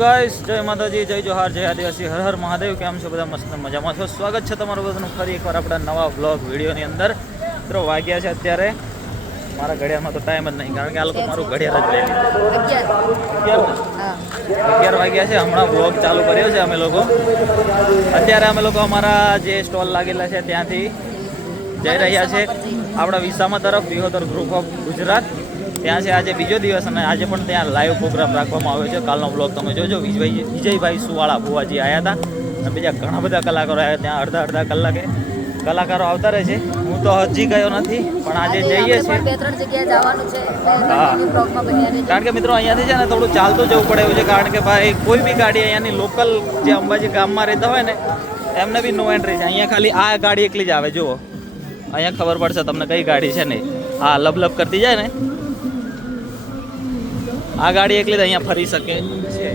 Guys જય માતાજી, જય જોહાર, જય આદિવાસી, હર હર મહાદેવ. કેમ છો બધા? મસ્ત મજામાં છો? સ્વાગત છે તમારું બધાનું ફરી એકવાર આપણા નવા વ્લોગ વિડીયોની અંદર. મિત્રો વાગ્યા છે અત્યારે, મારા ઘડિયાળમાં તો ટાઈમ જ નહીં, કારણ કે આ લોકો મારું ઘડિયાળ જ લઈ લીધું. 11 વાગ્યા છે. હમણાં વ્લોગ ચાલુ કર્યો છે અમે લોકો. અત્યારે અમે લોકો અમારા જે સ્ટોલ લાગેલા છે ત્યાંથી જઈ રહ્યા છે આપણા વિસામા તરફ, વિહોતર ગ્રુપ ઓફ ગુજરાત. ત્યાં છે આજે બીજો દિવસ અને આજે પણ ત્યાં લાઈવ પ્રોગ્રામ રાખવામાં આવ્યો છે. કાલનો બ્લોગ તમે જોજો. વિજયભાઈ સુવાળા ભુવાજી આવ્યા હતા અને બીજા ઘણા બધા કલાકારો આવ્યા. ત્યાં અડધા કલાકે કલાકારો આવતા રહે છે. હું તો હજી ગયો નથી, પણ આજે જઈએ છીએ. હા, કારણ કે મિત્રો અહીંયાથી છે ને થોડું ચાલતું જવું પડે એવું છે, કારણ કે ભાઈ કોઈ બી ગાડી અહીંયાની લોકલ જે અંબાજી ગામમાં રહેતા હોય ને એમને બી નો એન્ટ્રી છે. અહીંયા ખાલી આ ગાડી એકલી જ આવે. જુઓ અહીંયા ખબર પડશે તમને કઈ ગાડી છે ને. હા, લબ કરતી જાય ને આ ગાડી એકલી જ અહીંયા ફરી શકે છે.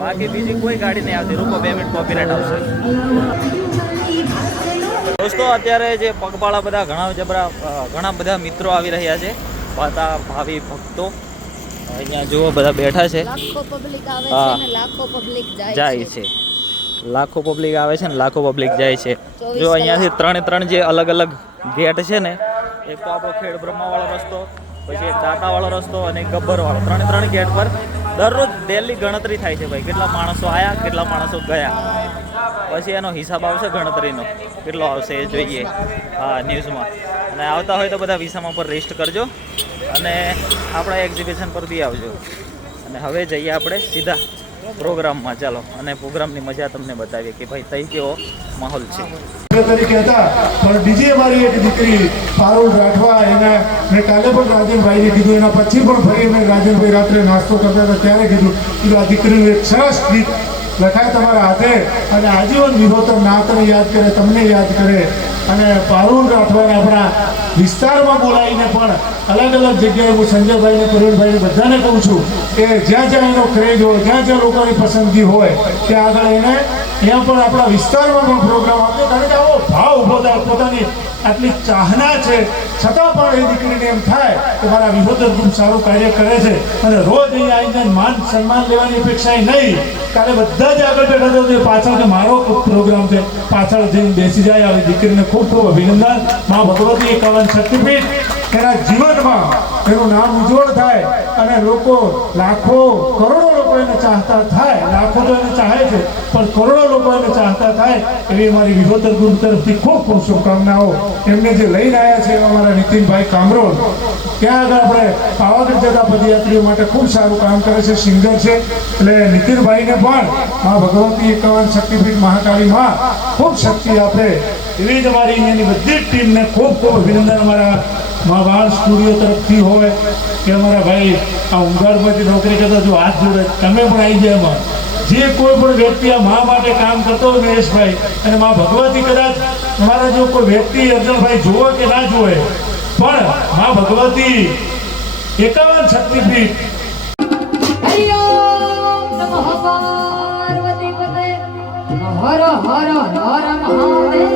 બાકી બીજી કોઈ ગાડી નહીં આવતી. રૂકો 2 મિનિટ, કોપીરાઇટ આવશે. દોસ્તો અત્યારે જે પગપાળા બધા ઘણા બધા મિત્રો આવી રહ્યા છે, ભાવિ ભક્તો. અહીંયા જુઓ બધા બેઠા છે. હા, જાય છે. લાખો પબ્લિક આવે છે ને લાખો પબ્લિક જાય છે. જો અહીંયાથી 3 જે અલગ અલગ ગેટ છે ને, એક તો આપણો ખેડ બ્રહ્માવાળો રસ્તો, પછી એક દાતાવાળો રસ્તો અને એક ગબ્બરવાળો. 3 ગેટ પર દરરોજ ડેલી ગણતરી થાય છે ભાઈ, કેટલા માણસો આવ્યા, કેટલા માણસો ગયા. પછી એનો હિસાબ આવશે ગણતરીનો, કેટલો આવશે એ જોઈએ હા ન્યૂઝમાં. અને આવતા હોય તો બધા વિસામા પર રેસ્ટ કરજો અને આપણા એક્ઝિબિશન પર બી આવજો. અને હવે જઈએ આપણે સીધા પ્રોગ્રામમાં. ચાલો, અને પ્રોગ્રામની મજા તમને બતાવીએ કે ભાઈ તઈ કેવો માહોલ છે. તરીકે હતા, પણ બીજી અમારી એક દીકરી પારુલ રાઠવા, એને મેં કાલે પણ રાજનભાઈને કીધું, એના પછી પણ ફરી મેં રાજનભાઈ રાત્રે નાસ્તો કરતા હતા ત્યારે કીધું આ દીકરીનું એક સરસ ગીત લખાય તમારા હાથે અને આજીવન વિહોતર નાતને યાદ કરે, તમને યાદ કરે. અને પારુલ રાઠવાને આપણા વિસ્તારમાં બોલાવીને પણ અલગ જગ્યાએ હું સંજયભાઈને, પ્રવીણભાઈને બધાને કહું છું કે જ્યાં એનો ક્રેઝ હોય, જ્યાં લોકોની પસંદગી હોય ત્યાં આગળ એને અહીંયા પણ આપણા વિસ્તારમાં પણ પ્રોગ્રામ આપે. કારણ કે આવો ભાવ ઉભો થાય, પોતાની આટલી ચાહના છે છતાં પણ એ દીકરીને એમ થાય કે મારા વિહોતર ગ્રુપ સારું કાર્ય કરે છે અને રોજ અહીંયા આવીને માન સન્માન લેવાની અપેક્ષા નહીં. કાલે બધા જ આગળ બેઠા તો પાછળ કે મારો પ્રોગ્રામ છે, પાછળ જઈને બેસી જાય. આવી દીકરીને ખૂબ અભિનંદન. મા ભગવતી 51 શક્તિપીઠ એના જીવનમાં એનું નામ ઉજ્જવળ થાય અને લોકો લાખો કરોડો લોકો એને ચાહતા થાય. લાખો તો એને ચાહે છે, પણ કરોડો લોકો એને ચાહતા થાય એવી મારી વિહોતર ગ્રુપ તરફથી ખૂબ શુભકામનાઓ. એમને જે લઈને આવ્યા છે અમારા નીતિનભાઈ કામરોલ, ત્યાં આગળ આપણે પાવાગઢ જતા પદયાત્રીઓ માટે ખૂબ સારું કામ કરે છે, સિંગર છે. એટલે નીતિનભાઈને પણ મા ભગવતી 51 શક્તિપીઠ મહાકાળી માં ખૂબ શક્તિ આપે એવી જ અમારી અહીંયાની બધી જ ટીમને ખૂબ અભિનંદન. અમારા મા બાળ સ્ટુડિયો તરફથી હોય કે અમારા ભાઈ આ ઉંગાડમાંથી નોકરી કરતા જો હાથ જોડે તમે પણ આવી જાય. એમાં જે કોઈ પણ વ્યક્તિ આ મા માટે કામ કરતો હોય મહેશભાઈ અને મા ભગવતી, કદાચ અમારા જો કોઈ વ્યક્તિ અર્જણભાઈ જોવે કે ના જોવે, પણ મા ભગવતી 51 શક્તિપીઠ હર હર હર મહાદેવ.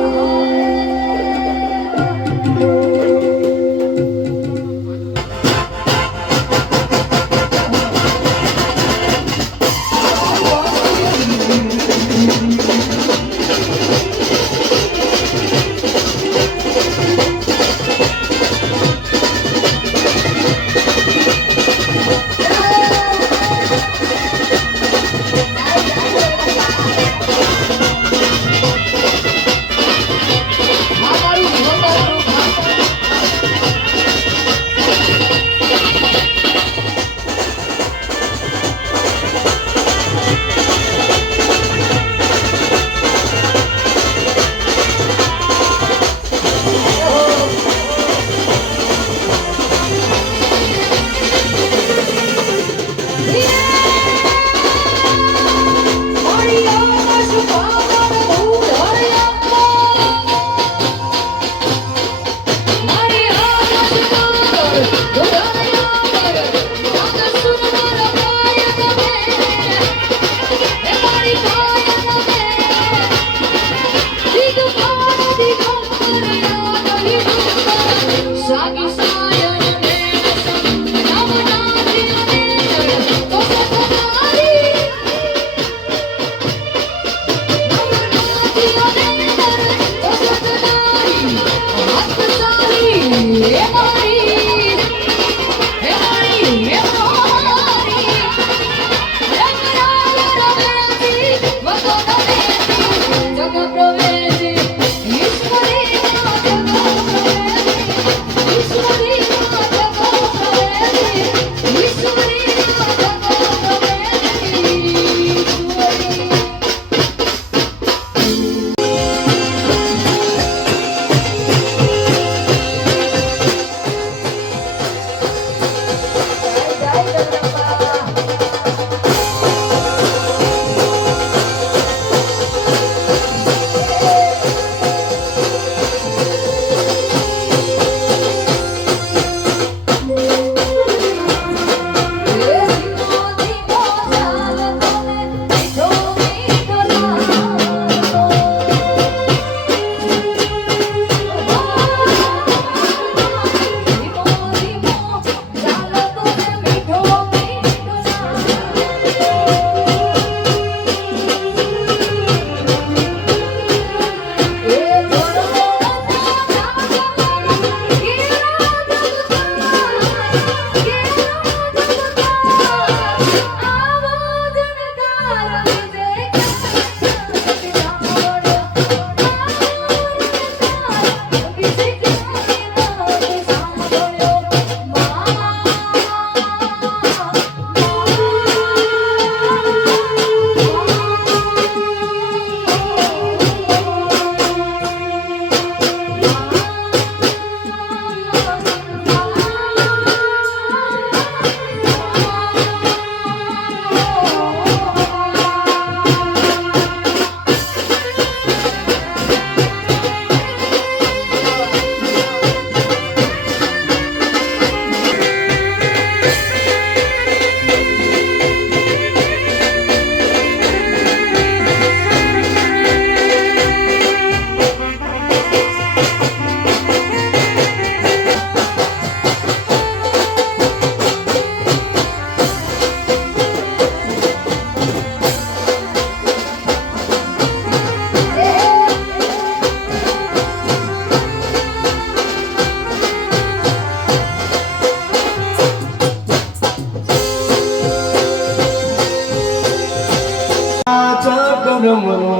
કરમનો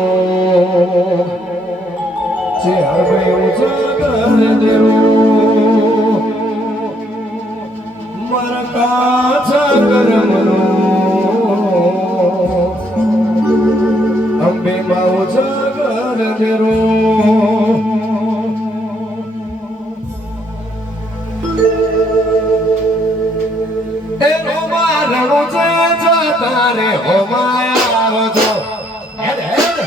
છે હરવે ઉજાગર દેવો મારા કાચા કરમનો અંબે માં ઉજાગર દેવો એ રોમા રણો જતા રે હોમાયા આવજો હેડ હેડ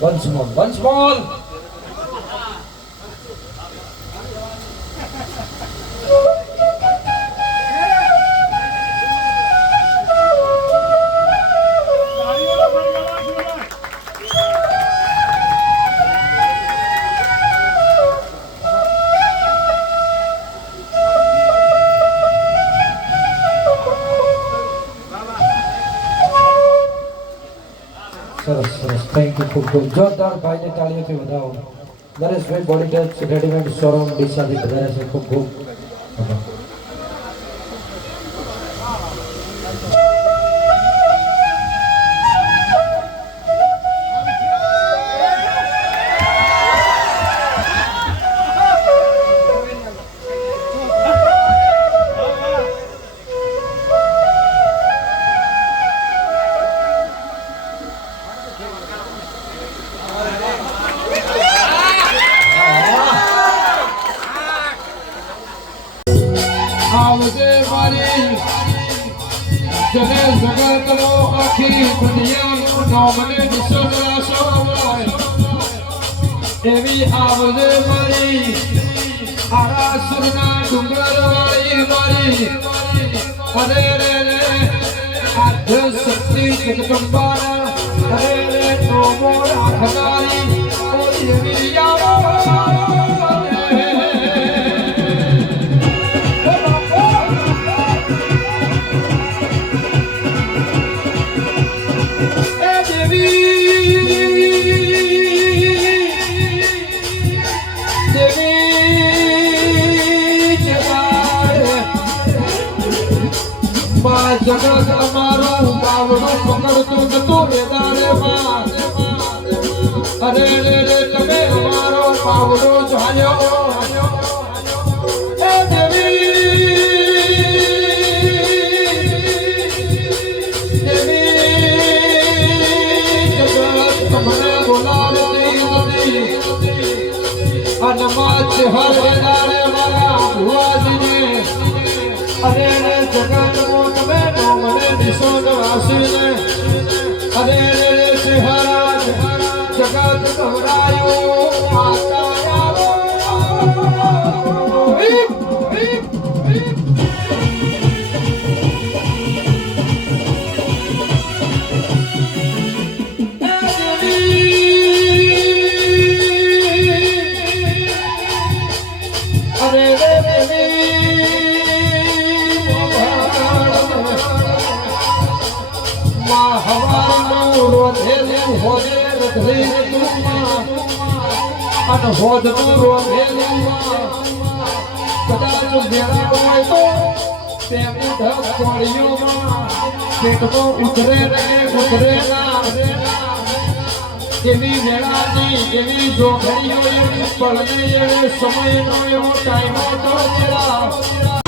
once more. સરસ થેન્ક યુ ખૂબ ખૂબ જોરદાર ભાઈને તાળીઓથી વધાવો નરેશભાઈ બોડી ટચ રેડીમેડ શોરૂમ ડીસાથી વધારે છે ખૂબ ખૂબ આવજે મારી જને જગતનો આખી દુનિયાનો મને વિશ્વાસો હોય એવી આવજે મારી આરાસુરના ડુંગર વાળી મારી અરે રે રે આદ્ય શક્તિ જગદંબાના અરે રે નોમો રાખનારી કોઈ એવી આવો જગત અમારું બાવડું પકડતું જતું વેદારે માં અરે રે રે તમે અમારો બાવડો જાયો એ દેવી જગત તમને બોલાવતી નથી અને માચ હર વેદારે મારા ભુવાજીને અરે રે જગત તમે મને દિશોન વાસીને અરે રે સિંહરાજ જગત ગવરાયો માતા આવો અરે રે અને હોદનું રોધેલું કદાચ ભેળા હોય તો તેમની ઢગ કોળીઓમાં પેટમાં ઉતરે ના એવી વેળાની એવી જોખડીઓ એવી પળને એવે સમયનો એવો ટાઈમ હતો